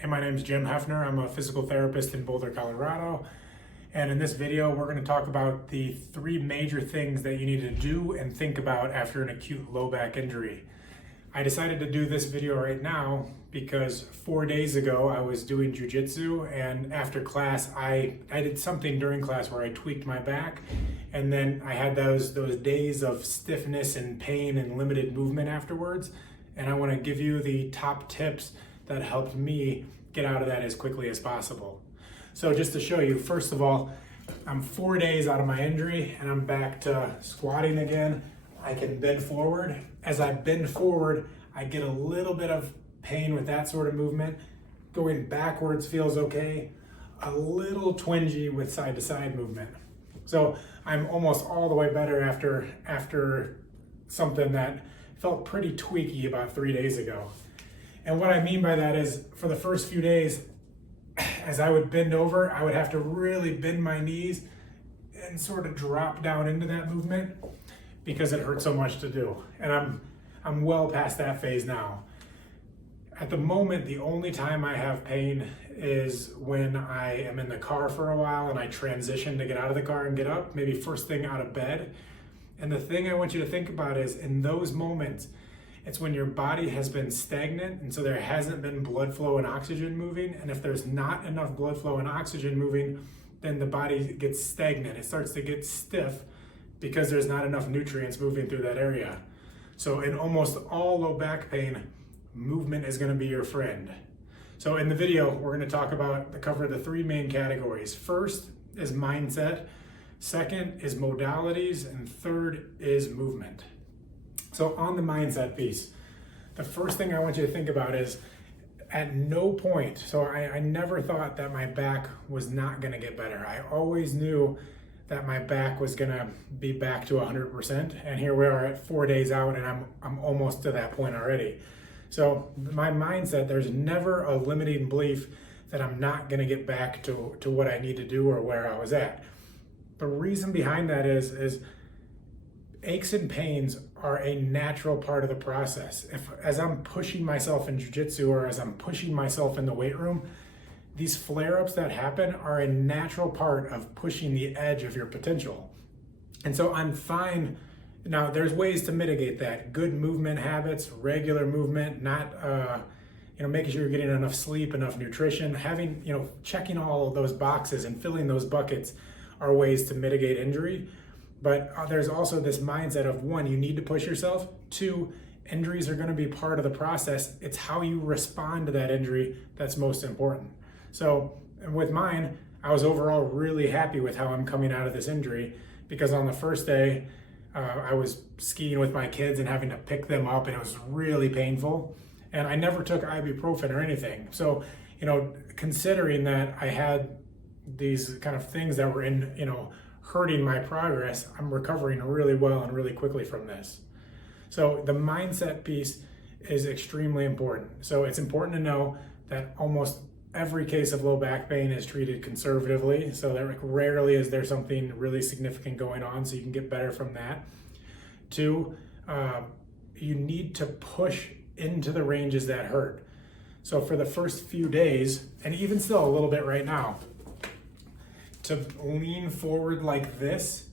Hey, my name is Jim Hefner. I'm a physical therapist in Boulder, Colorado. And in this video, we're going to talk about the three major things that you need to do and think about after an acute low back injury. I decided to do this video right now because 4 days ago I was doing jiu-jitsu, and after class I did something during class where I tweaked my back, and then I had those days of stiffness and pain and limited movement afterwards. And I want to give you the top tips that helped me get out of that as quickly as possible. So just to show you, first of all, I'm 4 days out of my injury and I'm back to squatting again. I can bend forward. As I bend forward, I get a little bit of pain with that sort of movement. Going backwards feels okay. A little twingy with side to side movement. So I'm almost all the way better after something that felt pretty tweaky about 3 days ago. And what I mean by that is, for the first few days, as I would bend over, I would have to really bend my knees and sort of drop down into that movement because it hurt so much to do. And I'm well past that phase now. At the moment, the only time I have pain is when I am in the car for a while and I transition to get out of the car and get up, maybe first thing out of bed. And the thing I want you to think about is, in those moments, it's when your body has been stagnant, and so there hasn't been blood flow and oxygen moving. And if there's not enough blood flow and oxygen moving, then the body gets stagnant. It starts to get stiff because there's not enough nutrients moving through that area. So in almost all low back pain, movement is going to be your friend. So in the video, we're going to cover the three main categories. First is mindset, second is modalities, and third is movement. So on the mindset piece, the first thing I want you to think about is, at no point, so I never thought that my back was not going to get better. I always knew that my back was going to be back to 100%, and here we are at 4 days out, and I'm almost to that point already. So my mindset, there's never a limiting belief that I'm not going to get back to what I need to do or where I was at. The reason behind that is aches and pains are a natural part of the process. As I'm pushing myself in jiu-jitsu, or as I'm pushing myself in the weight room, these flare-ups that happen are a natural part of pushing the edge of your potential. And so I'm fine. Now, there's ways to mitigate that. Good movement habits, regular movement, not making sure you're getting enough sleep, enough nutrition, checking all of those boxes and filling those buckets are ways to mitigate injury. But there's also this mindset of, one, you need to push yourself. Two, injuries are going to be part of the process. It's how you respond to that injury that's most important. So with mine, I was overall really happy with how I'm coming out of this injury, because on the first day, I was skiing with my kids and having to pick them up, and it was really painful. And I never took ibuprofen or anything. So, considering that I had these kind of things that were hurting my progress, I'm recovering really well and really quickly from this. So the mindset piece is extremely important. So it's important to know that almost every case of low back pain is treated conservatively. So that rarely is there something really significant going on, so you can get better from that. Two, you need to push into the ranges that hurt. So for the first few days, and even still a little bit right now, to lean forward like this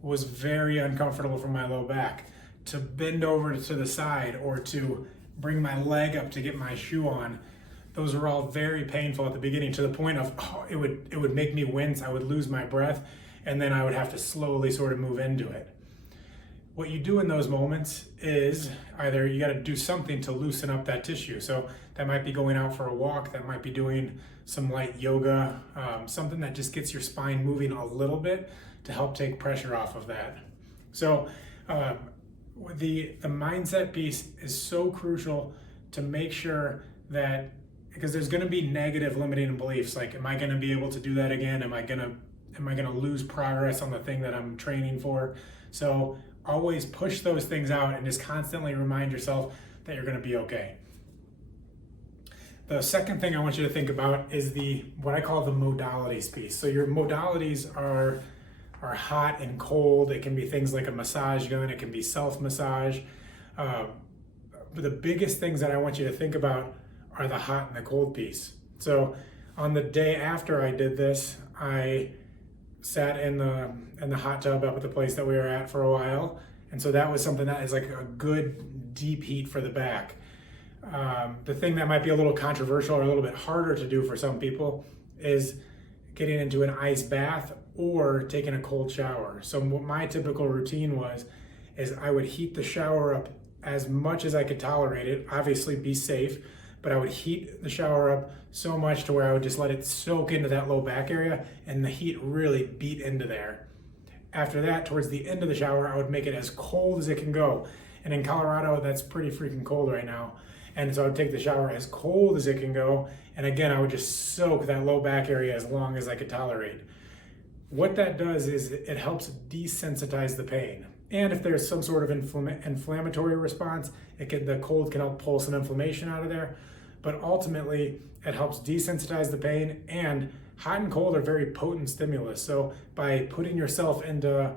was very uncomfortable for my low back. To bend over to the side or to bring my leg up to get my shoe on, those were all very painful at the beginning, to the point of it would make me wince. I would lose my breath, and then I would have to slowly sort of move into it. What you do in those moments is either you got to do something to loosen up that tissue. So that might be going out for a walk, that might be doing some light yoga, something that just gets your spine moving a little bit to help take pressure off of that. So the mindset piece is so crucial to make sure that, because there's going to be negative limiting beliefs, like, am I going to be able to do that again? Am I going to lose progress on the thing that I'm training for? So always push those things out and just constantly remind yourself that you're going to be okay. The second thing I want you to think about is what I call the modalities piece. So your modalities are hot and cold. It can be things like a massage gun. It can be self-massage. But the biggest things that I want you to think about are the hot and the cold piece. So on the day after I did this, I sat in the hot tub up at the place that we were at for a while. And so that was something that is like a good deep heat for the back. The thing that might be a little controversial or a little bit harder to do for some people is getting into an ice bath or taking a cold shower. So what my typical routine is I would heat the shower up as much as I could tolerate it, obviously be safe, but I would heat the shower up so much to where I would just let it soak into that low back area and the heat really beat into there. After that, towards the end of the shower, I would make it as cold as it can go. And in Colorado, that's pretty freaking cold right now. And so I would take the shower as cold as it can go. And again, I would just soak that low back area as long as I could tolerate. What that does is it helps desensitize the pain. And if there's some sort of inflammatory response, the cold can help pull some inflammation out of there. But ultimately, it helps desensitize the pain, and hot and cold are very potent stimulus. So by putting yourself into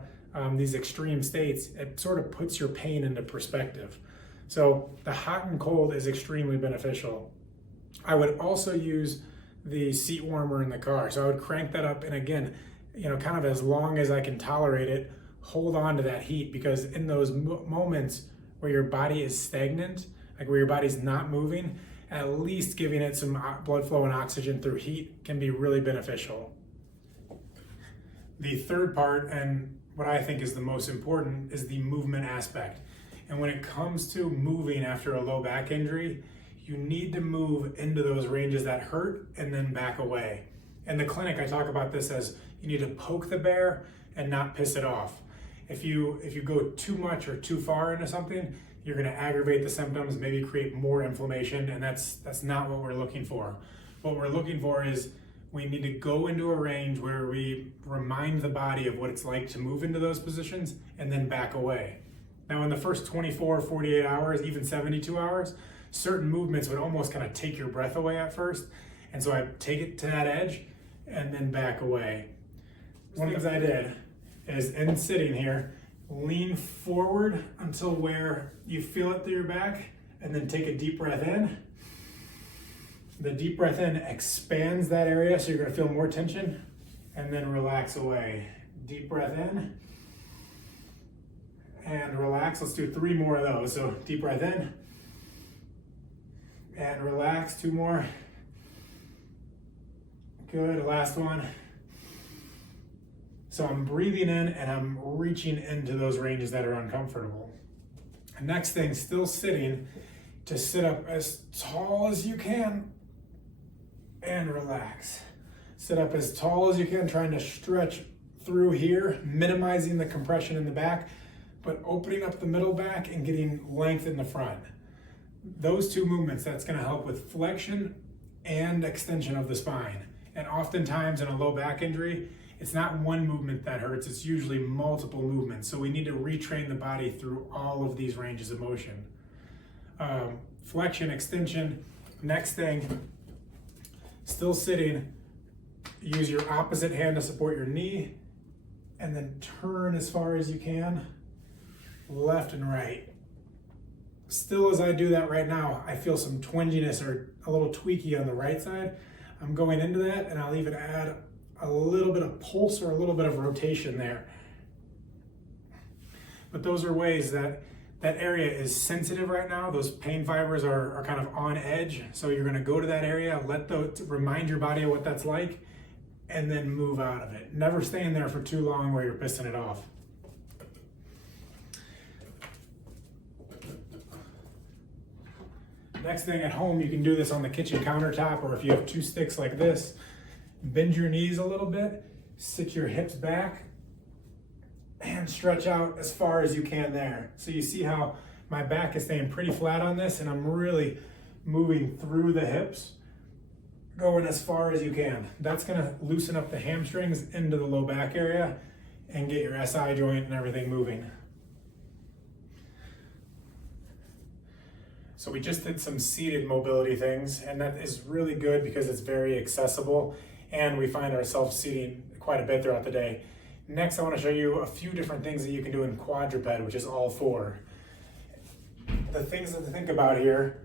these extreme states, it sort of puts your pain into perspective. So the hot and cold is extremely beneficial. I would also use the seat warmer in the car. So I would crank that up, and again, kind of as long as I can tolerate it, hold on to that heat, because in those moments where your body is stagnant, like where your body's not moving, at least giving it some blood flow and oxygen through heat can be really beneficial. The third part, and what I think is the most important, is the movement aspect. And when it comes to moving after a low back injury, you need to move into those ranges that hurt and then back away. In the clinic, I talk about this as you need to poke the bear and not piss it off. If you go too much or too far into something, you're going to aggravate the symptoms, maybe create more inflammation, and that's not what we're looking for. What we're looking for is we need to go into a range where we remind the body of what it's like to move into those positions and then back away. Now, in the first 24, 48 hours, even 72 hours, certain movements would almost kind of take your breath away at first. And so I take it to that edge and then back away. One of the things I did is, in sitting here, lean forward until where you feel it through your back, and then take a deep breath in. The deep breath in expands that area, so you're going to feel more tension, and then relax away. Deep breath in and relax. Let's do 3 more of those. So deep breath in and relax. 2 more. Good. Last one. So I'm breathing in and I'm reaching into those ranges that are uncomfortable. Next thing, still sitting, to sit up as tall as you can and relax. Sit up as tall as you can, trying to stretch through here, minimizing the compression in the back, but opening up the middle back and getting length in the front. Those 2 movements, that's going to help with flexion and extension of the spine. And oftentimes in a low back injury, it's not one movement that hurts, it's usually multiple movements. So we need to retrain the body through all of these ranges of motion. Flexion, extension. Next thing, still sitting, use your opposite hand to support your knee, and then turn as far as you can, left and right. Still, as I do that right now, I feel some twinginess or a little tweaky on the right side. I'm going into that, and I'll even add a little bit of pulse or a little bit of rotation there. But those are ways that area is sensitive right now. Those pain fibers are kind of on edge. So you're going to go to that area, remind your body of what that's like, and then move out of it. Never staying there for too long where you're pissing it off. Next thing, at home, you can do this on the kitchen countertop, or if you have 2 sticks like this, bend your knees a little bit, sit your hips back, and stretch out as far as you can there. So you see how my back is staying pretty flat on this, and I'm really moving through the hips, going as far as you can. That's gonna loosen up the hamstrings into the low back area and get your SI joint and everything moving. So we just did some seated mobility things, and that is really good because it's very accessible, and we find ourselves seating quite a bit throughout the day. Next, I want to show you a few different things that you can do in quadruped, which is all 4. The things to think about here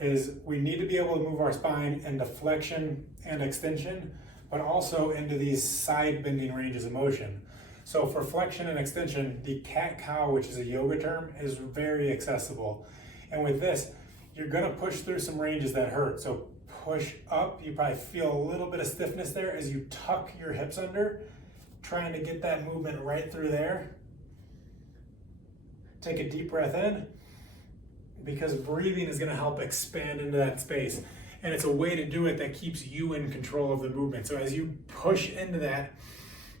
is we need to be able to move our spine into flexion and extension, but also into these side bending ranges of motion. So for flexion and extension, the cat-cow, which is a yoga term, is very accessible. And with this, you're gonna push through some ranges that hurt. So push up, you probably feel a little bit of stiffness there as you tuck your hips under, trying to get that movement right through there. Take a deep breath in, because breathing is gonna help expand into that space. And it's a way to do it that keeps you in control of the movement. So as you push into that,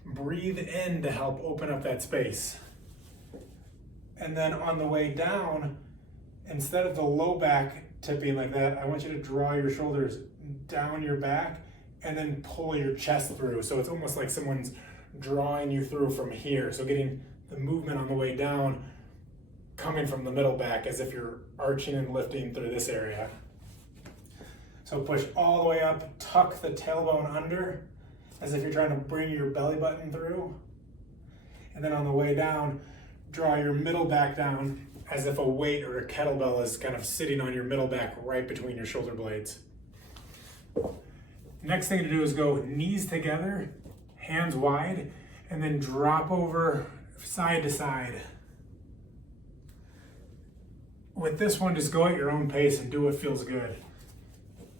breathe in to help open up that space. And then on the way down, instead of the low back tipping like that, I want you to draw your shoulders down your back and then pull your chest through. So it's almost like someone's drawing you through from here. So getting the movement on the way down coming from the middle back as if you're arching and lifting through this area. So push all the way up, tuck the tailbone under as if you're trying to bring your belly button through. And then on the way down, draw your middle back down as if a weight or a kettlebell is kind of sitting on your middle back right between your shoulder blades. Next thing to do is go knees together, hands wide, and then drop over side to side. With this one, just go at your own pace and do what feels good.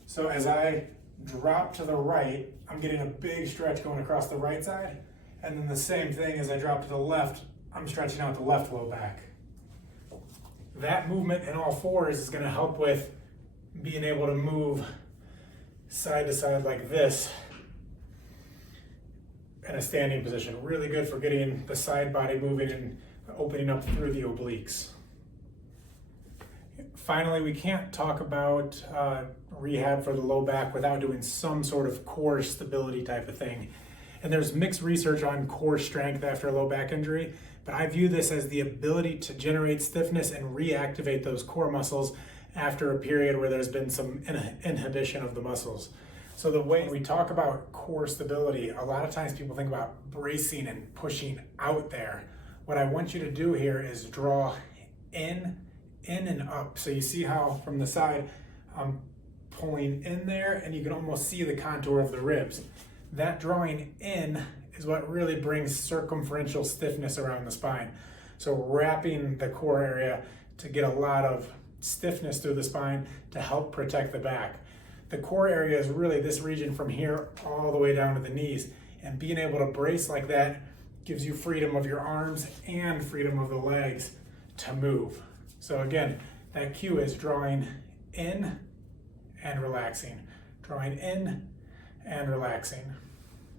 So as I drop to the right, I'm getting a big stretch going across the right side. And then the same thing as I drop to the left, I'm stretching out the left low back. That movement in all fours is going to help with being able to move side to side like this in a standing position. Really good for getting the side body moving and opening up through the obliques. Finally, we can't talk about rehab for the low back without doing some sort of core stability type of thing. And there's mixed research on core strength after a low back injury, but I view this as the ability to generate stiffness and reactivate those core muscles after a period where there's been some inhibition of the muscles. So the way we talk about core stability, a lot of times people think about bracing and pushing out there. What I want you to do here is draw in and up. So you see how from the side, I'm pulling in there and you can almost see the contour of the ribs. That drawing in is what really brings circumferential stiffness around the spine. So wrapping the core area to get a lot of stiffness through the spine to help protect the back. The core area is really this region from here all the way down to the knees, and being able to brace like that gives you freedom of your arms and freedom of the legs to move. So again, that cue is drawing in and relaxing, drawing in and relaxing.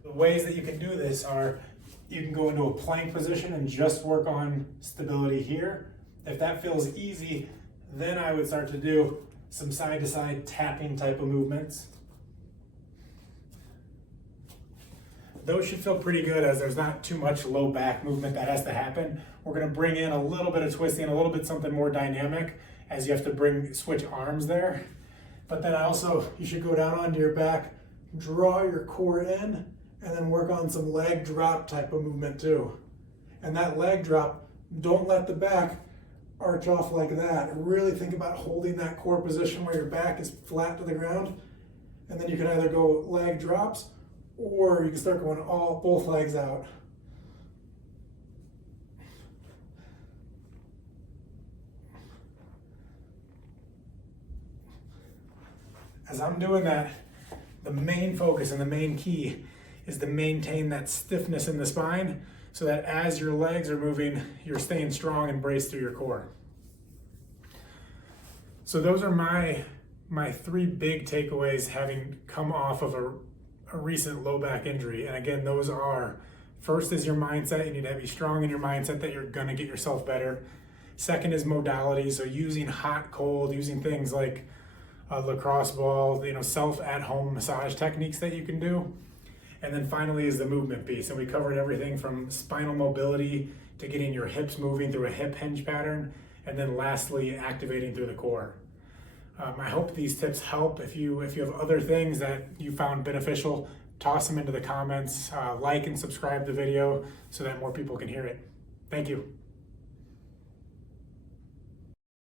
The ways that you can do this are you can go into a plank position and just work on stability here. If that feels easy, then I would start to do some side-to-side tapping type of movements. Those should feel pretty good as there's not too much low back movement that has to happen. We're gonna bring in a little bit of twisting, a little bit something more dynamic as you have to switch arms there. But then also, you should go down onto your back, draw your core in, and then work on some leg drop type of movement too. And that leg drop, don't let the back arch off like that. Really think about holding that core position where your back is flat to the ground. And then you can either go leg drops or you can start going both legs out. As I'm doing that, the main focus and the main key is to maintain that stiffness in the spine so that as your legs are moving, you're staying strong and braced through your core. So those are my three big takeaways having come off of a recent low back injury. And again, those are, first is your mindset. You need to be strong in your mindset that you're gonna get yourself better. Second is modalities, so using hot, cold, using things like a lacrosse ball, self at-home massage techniques that you can do. And then finally is the movement piece. And we covered everything from spinal mobility to getting your hips moving through a hip hinge pattern. And then lastly, activating through the core. I hope these tips help. If you have other things that you found beneficial, toss them into the comments, like and subscribe the video so that more people can hear it. Thank you.